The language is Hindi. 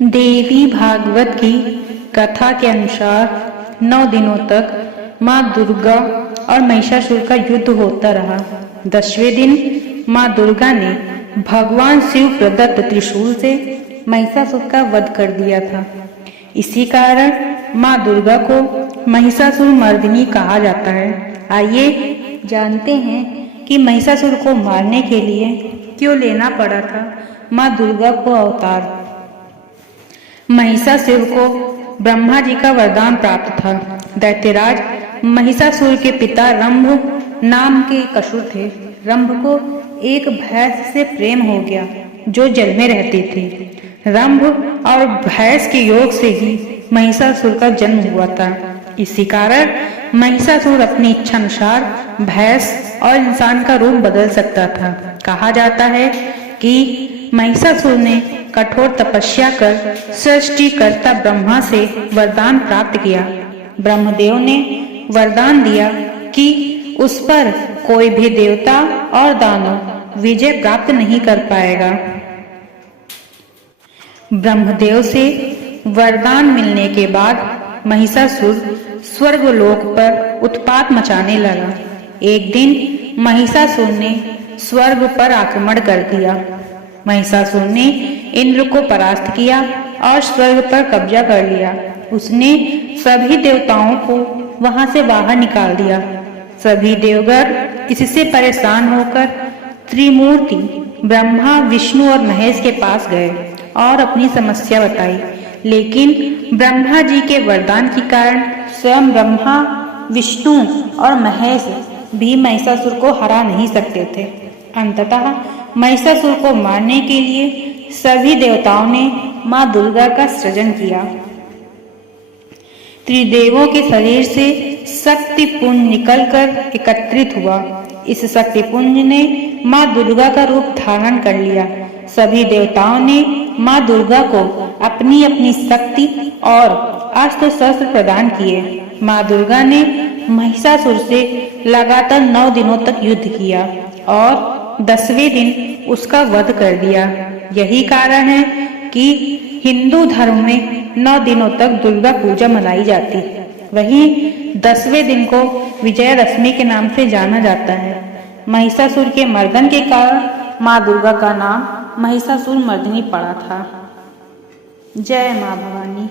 देवी भागवत की कथा के अनुसार 9 दिनों तक माँ दुर्गा और महिषासुर का युद्ध होता रहा। 10वें दिन माँ दुर्गा ने भगवान शिव प्रदत्त त्रिशूल से महिषासुर का वध कर दिया था। इसी कारण माँ दुर्गा को महिषासुर मर्दिनी कहा जाता है। आइए जानते हैं कि महिषासुर को मारने के लिए क्यों लेना पड़ा था माँ दुर्गा को अवतार। महिषासुर को ब्रह्मा जी का वरदान प्राप्त था। दैत्यराज महिषासुर के पिता रंभ नाम के एक असुर थे। रंभ को एक भैंस से प्रेम हो गया जो जल में रहती थी। रंभ और भैंस के योग से ही महिषासुर का जन्म हुआ था। इसी कारण महिषासुर अपनी इच्छा अनुसार भैंस और इंसान का रूप बदल सकता था। कहा जाता है कि महिषासुर ने कठोर तपस्या कर सृष्टिकर्ता ब्रह्मा से वरदान प्राप्त किया। ब्रह्मदेव ने वरदान दिया कि उस पर कोई भी देवता और दानव विजय प्राप्त नहीं कर पाएगा। ब्रह्मदेव से वरदान मिलने के बाद महिषासुर स्वर्गलोक पर उत्पात मचाने लगा। एक दिन महिषासुर ने स्वर्ग पर आक्रमण कर दिया। महिषासुर ने इंद्र को परास्त किया और स्वर्ग पर कब्जा कर लिया। उसने सभी देवताओं को वहां से बाहर निकाल दिया। सभी देवगण इससे परेशान होकर त्रिमूर्ति ब्रह्मा, विष्णु और महेश के पास गए और अपनी समस्या बताई। लेकिन ब्रह्मा जी के वरदान के कारण स्वयं ब्रह्मा, विष्णु और महेश भी महिषासुर को हरा नहीं सकते थे। अंततः महिषासुर को मारने के लिए सभी देवताओं ने माँ दुर्गा का सृजन किया। त्रिदेवों के शरीर से शक्ति पुंज निकलकर एकत्रित हुआ। इस शक्ति पुंज ने माँ दुर्गा का रूप धारण कर लिया। सभी देवताओं ने माँ दुर्गा को अपनी अपनी शक्ति और अस्त्र शस्त्र प्रदान किए। माँ दुर्गा ने महिषासुर से लगातार 9 दिनों तक युद्ध किया और 10वें दिन उसका वध कर दिया। यही कारण है कि हिंदू धर्म में 9 दिनों तक दुर्गा पूजा मनाई जाती है। वहीं 10वें दिन को विजयादशमी के नाम से जाना जाता है। महिषासुर के मर्दन के कारण माँ दुर्गा का नाम महिषासुर मर्दिनी पड़ा था। जय माँ भवानी।